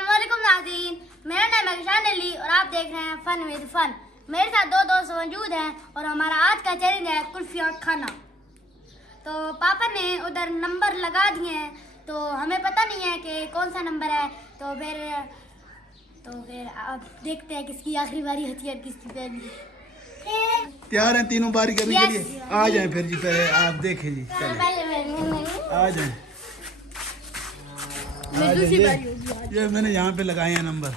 अस्सलामुअलैकुम नाज़रीन, मेरा नाम है ईशान अली और आप देख रहे हैं फन विद फन। मेरे साथ दो दोस्त मौजूद हैं और हमारा आज का चैलेंज है कुल्फियाँ खाना। तो पापा ने उधर नंबर लगा दिए हैं, तो हमें पता नहीं है कि कौन सा नंबर है। तो फिर आप देखते हैं किसकी आखिरी बारी होती है और किसकी पहली। तैयार हैं तीनों बारी करने के लिए? आ जाएं फिर जी, पहले आप देखें जी। आ जाएं। ये मैंने यहाँ पे लगाए हैं नंबर,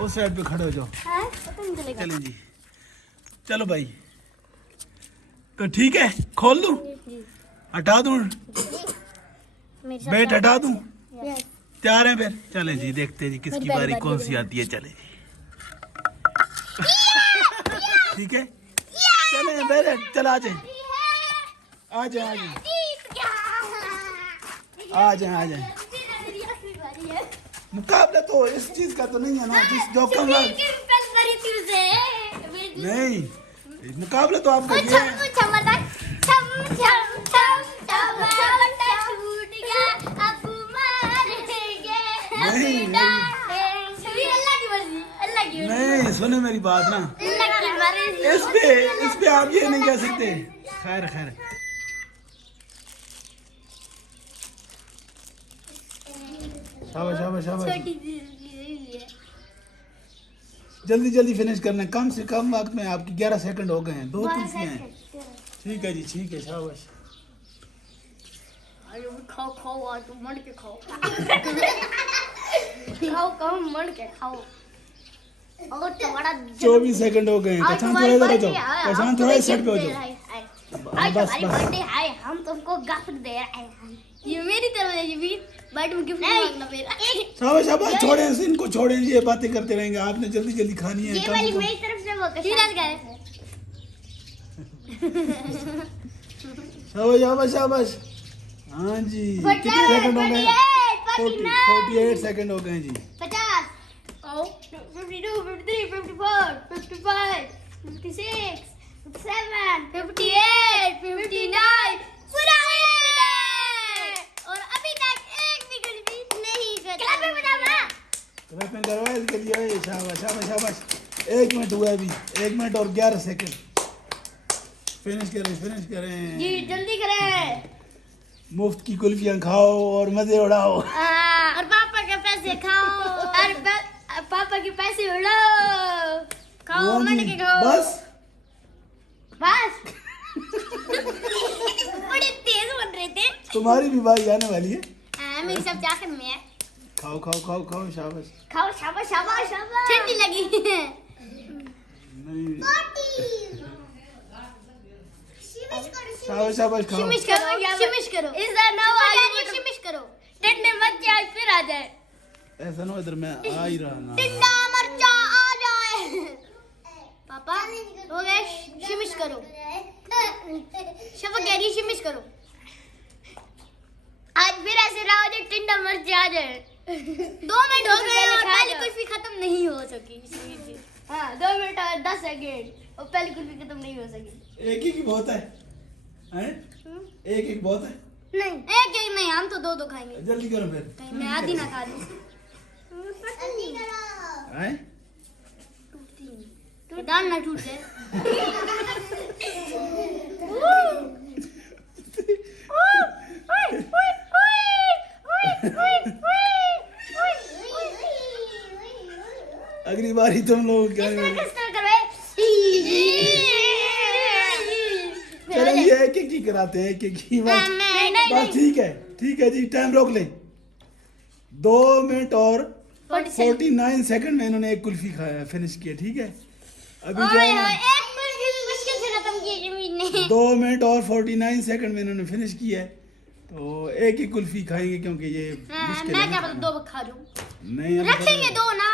उस साइड पे खड़े हो जाओ। चलें जी, चलो भाई। तो ठीक है, खोल दूं, हटा दूं, बैट हटा दूं? तैयार हैं फिर? चलें जी, देखते हैं जी किसकी बारी कौन सी आती है। चलें जी। ठीक है, चलें बैठ, चल आ जाए, आ जाए, आ जाए, आ जाए, आ जाए। मुकाबला तो इस चीज का तो नहीं है ना, जिस जोखम नहीं, मुकाबला तो आपका ये है। नहीं, नहीं, सुने मेरी बात ना, इस पे आप ये नहीं कह सकते। खैर खैर, शाबाश शाबाश शाबाश। जल्दी जल्दी फिनिश करना, कम से कम वक्त में आपकी 11 सेकंड हो गए हैं। 2 कुल्फियां हैं। ठीक है जी, ठीक है, शाबाश। खाओ खाओ, आज मर के खाओ। खाओ मर के खाओ। और तुम्हारा 24 सेकंड हो गए हैं। कसान थोड़ा इधर हो जाओ, कसान थोड़ा इस साइड पे हो जाओ। आज हमारी बर्थडे है, हम तुमको गिफ्ट दे रहे हैं। ये मेरी तरफ है, ये भी बट में गिफ्ट मांगना मेरा। शाबाश शाबाश, छोड़े इनको, छोड़े, ये बातें करते रहेंगे। आपने जल्दी जल्दी खानी है। ये वाली मेरी तरफ से वो शाबाश शाबाश शाबाश। हाँ जी, कितने सेकंड हो गए? 48 सेकंड हो गए जी। 50, 52, 53, 54, 55, 56, 57, 58, 59, पूरा 1 मिनट। और अभी तक एक भी गलती नहीं कर। क्लैपिंग करवाए इसके लिए। शाबाश शाबाश शाबाश। 1 मिनट हुआ अभी, 1 मिनट और 11 सेकंड। फिनिश करें जी, जल्दी करें। मुफ्त की कुल्फियां खाओ और मजे उड़ाओ। और पापा के पैसे खाओ और पापा के पैसे उड़ाओ। खाओ, मंड के खाओ। बस बड़े तेज बन रहे थे। तुम्हारी भी बारी आने वाली है। मेरी सब जाकर में है। खाओ खाओ खाओ खाओ, शाबाश खाओ, शाबाश शाबाश शाबाश। ठंडी लगी है। नहीं, शाबाश शाबाश, खाओ। शिमिश करो। इस बार ना वाली शिमिश करो। ठंडे मर्चा फिर आ जाए। ऐसा ना, इधर मैं आ ही रहा ना। ठंडा मर्चा आ जाए। पापा हो गए, शिमिश करो। शफा कह रही शिमिश करो। आज फिर ऐसे रहा जो ठंडा मर्चा आ जाए। 2 मिनट हो गए और पहली कुल्फी खत्म नहीं हो सकी। हाँ, 2 मिनट और 10 सेकंड और पहली कुल्फी खत्म नहीं हो सकी। एक ही बहुत है, हैं? एक बहुत है। नहीं, एक नहीं, हम तो 2 खाएंगे। जल्दी करो फिर। कहीं मैं आधी ना खा दूं। हैं? दाल ना टूट जाए। अगली बारी तुम लोग क्या? चलेंगे, एक एक ही कराते हैं, एक एक ही। बस ठीक है जी, टाइम रोक ले। 2 मिनट और 49 सेकंड में इन्होंने एक कुल्फी खाया, फिनिश किया। ठीक है, अभी जो है 2 मिनट और 49 सेकंड में इन्होंने फिनिश किया है। तो एक ही कुल्फी खाएंगे क्योंकि ये मुश्किल है। मैं क्या पता 2 खा लूं। नहीं, रखेंगे 2 ना।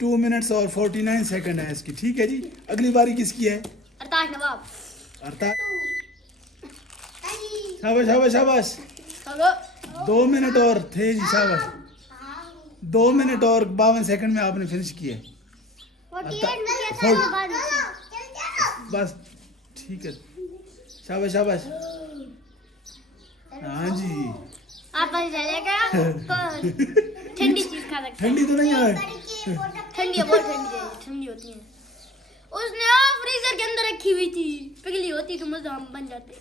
2 मिनट्स और 49 सेकंड है इसकी। ठीक है जी, अगली बारी किसकी है? अरताज नवाब। शाबाश शाबाश शाबाश। 2 मिनट और थे जी, शाबाश। 2 मिनट और 52 सेकंड में आपने फिनिश किया। बस ठीक है, शाबाश शाबाश। हाँ जी, आप बस जाएगा तो ठंडी चीज खा सकता। ठंडी तो नहीं है? ठंडी है, बहुत ठंडी है, ठंडी होती है। उसने फ्रीजर के अंदर रखी हुई थी, पिघली होती तो मजा हम बन जाते।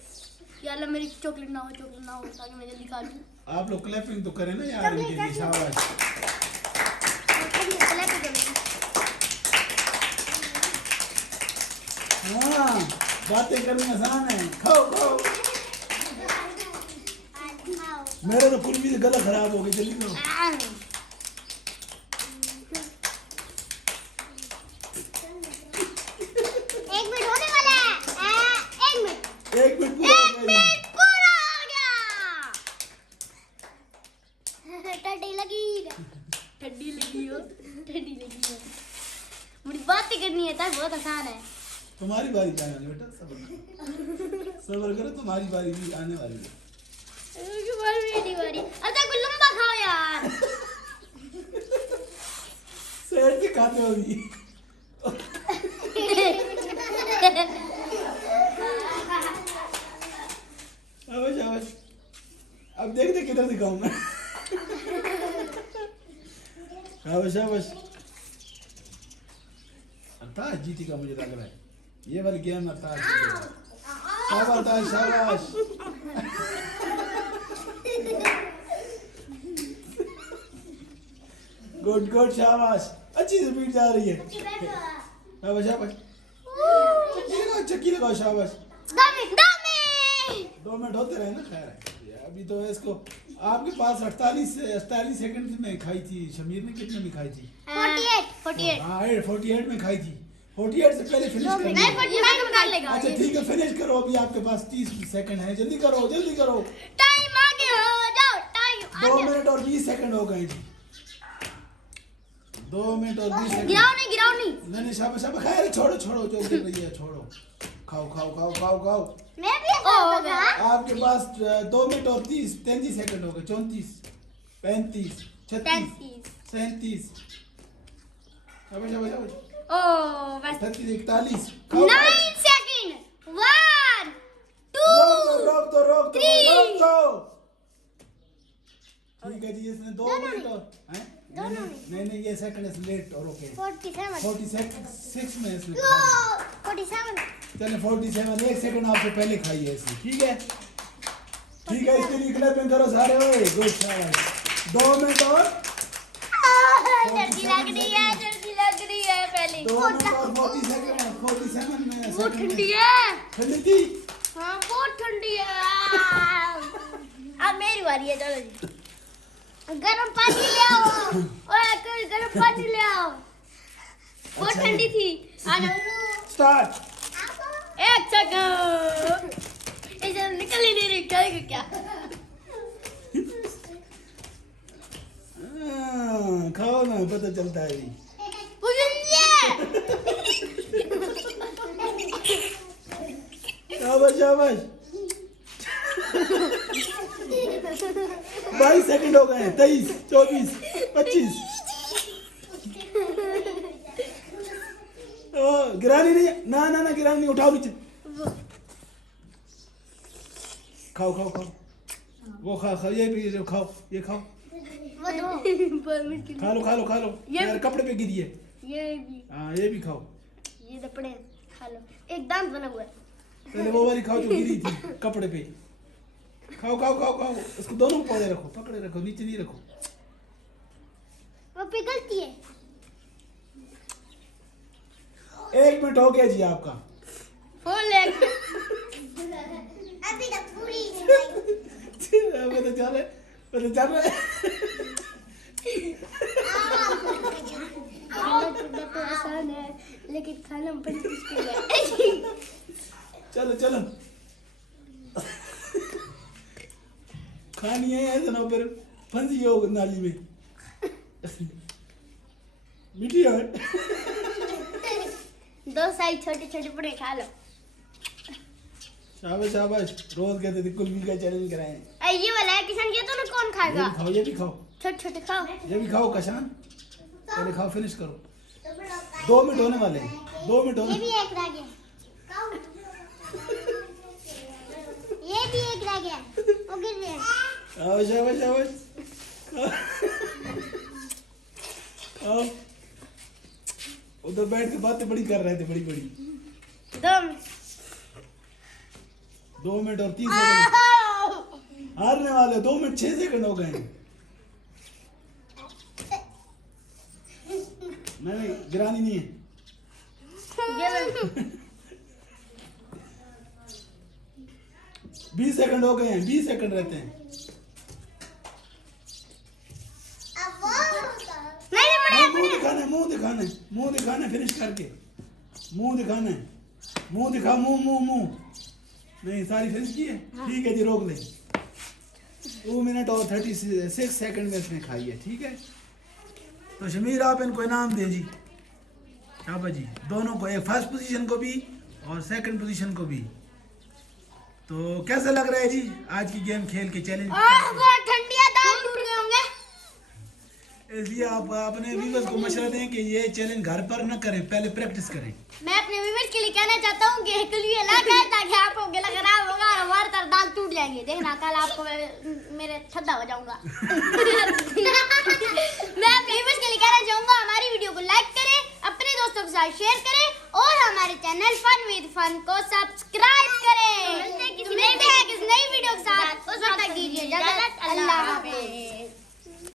या अल्लाह मेरी चॉकलेट ना हो ताकि मैं जल्दी खा लूं। आप लोग क्लैपिंग तो करें ना यार इनके लिए, शाबाश। हाँ, बातें करनी आसान है। खाओ खाओ। मेरा तो कुल्फी से गला खराब हो गई, जल्दी करो। एक मिनट पूरा हो गया। ठंडी लगी हो। मुझे बातें करनी है तब बहुत आसान है। तुम्हारी बारी आने वाली बेटा, सब्र करो, तुम्हारी बारी भी आने वाली है। बारी अच्छा कुछ लंबा खाओ यार। सेठ से खाते हो भी। शाबाश। अब देखते किधर दिखाऊं मैं। शाबाश। अर्थात जीती का मुझे लग रहा है, ये वाली गेम अर्थात जीतेगा। शाबाश। गुड शाबाश, अच्छी स्पीड जा रही है। शाबाश। चक्की लगाओ, शाबाश। 2 मिनट होते रहे ना, खैर है। अभी तो इसको आपके पास 48 सेकंड में खाई थी। शमीर ने कितने में खाई थी? 48 हाँ 48 में खाई थी। 48 से पहले फिनिश करनी है। 49 में कर लेगा। अच्छा ठीक है, फिनिश करो। अभी आपके पास 30 सेकंड है, जल्दी करो। टाइम आगे हो जाओ, टाइम 2 मिनट और 20 सेकंड हो गए जी। 2 मिनट और 20 सेकंड। गिराओ नहीं। नहीं शाबाश। खैर छोड़ो जो गिर रही है, छोड़ो। खाओ। मैं भी हो गया। आपके पास 2 मिनट और 33 सेकंड हो गए। 34, 35, 36, 37। शाबाश। ओ बस 38, 41। 9 सेकंड। 1 2 रोक दो। 3। ठीक है जी, इसने 2 मिनट और हैं? नहीं ये सेकंड is लेट और ओके। 46 में इसने खा लिया। 47। चले 47, 1 सेकंड आपसे पहले खाई है इसने। ठीक है इसके लिए क्लैपिंग करो सारे। ओए गुड शाबाश। 2 मिनट और जल्दी लग रही है पहले। 2 मिनट और 40 सेकंड। 47 में वो ठंडी है। ठंडी थी। हाँ बहुत ठंडी है। अब मेरी बारी है, चलो जी। गरम पानी ले आओ। ओए गरम पानी ले आओ। बहुत अच्छा, ठंडी थी। आ जाओ। स्टार्ट। 1 सेकंड। इसे निकल ही नहीं रही, क्या? खाओ ना, पता चलता है भी। शाबाश। 22 सेकंड हो गए हैं। 23, 24, 25। गिरानी नहीं, ना गिरानी नहीं, उठाओ नीचे। खाओ वो खा ये भी खाओ, ये खाओ। खा लो। यार कपड़े पे गिरी है। ये भी। हाँ ये भी खाओ। ये दपड़े खा लो। एक दांत बना हुआ है। पहले वो वाली खाओ जो गिरी थी कपड़े पे। खाओ। इसको दोनों पौधे रखो, पकड़े रखो, नीचे नहीं रखो। वो पिघलती है। 1 मिनट हो गया जी आपका। अभी तक पूरी वो तो चल रहे। तो आसान है लेकिन खाना बड़ी मुश्किल है। चलो खानी है ऐसा ना फिर फंसी हो नाली में। मीठी है। 2 साइज छोटे बड़े खा लो। शाबाश। रोज कहते थे कुल्फी का चैलेंज कराएं। ये वाला है किसान, ये तो ना कौन खाएगा? ये भी खाओ। छोटे खाओ। ये भी खाओ कशान, पहले खाओ, फिनिश करो। 2 मिनट होने वाले हैं। 2 मिनट होने। ये भी एक रह गया। ये भी एक रह गया। वो गिर गया। शाबाश। उधर बैठ के बातें बड़ी कर रहे थे, बड़ी बड़ी। 2 मिनट और 30 सेकंड हारने वाले। 2 मिनट 6 सेकंड हो गए हैं। नहीं गिरानी नहीं है। 20 सेकंड हो गए हैं, 20 सेकंड रहते हैं। मुंह दिखाना फिनिश करके। मुंह दिखाना है, मुंह दिखा, मुंह। नहीं सारी फिनिश की है। ठीक है जी, रोक ले। 2 मिनट और 36 सेकंड में इसने खाई है। ठीक है, तो शमीर आप इनको इनाम दें जी। शाबाश जी, दोनों को, एक फर्स्ट पोजीशन को भी और सेकंड पोजीशन को भी। तो कैसा लग रहा है जी आज की गेम खेल के, चैलेंज? इसलिए आप अपने व्यूअर्स को मशवरा दें कि ये चैलेंज घर पर न करें, पहले प्रैक्टिस करें। मैं अपने व्यूअर्स के लिए कहना चाहता हूँ कि कुल्फी ना खाएं ताकि आपको गला खराब होगा और हमारे तरह दाल टूट जाएंगे। देखना कल आपको मेरे छद्दा हो जाऊंगा। मैं अपने व्यूअर्स के लिए कहना चाहूंगा हमारी वीडियो को लाइक करें, अपने दोस्तों के साथ शेयर करें और हमारे चैनल फन विद फन को सब्सक्राइब करें। मिलते हैं किसी नई वीडियो के साथ। उस वक्त तक दीजिए इजाजत। अल्लाह हाफिज।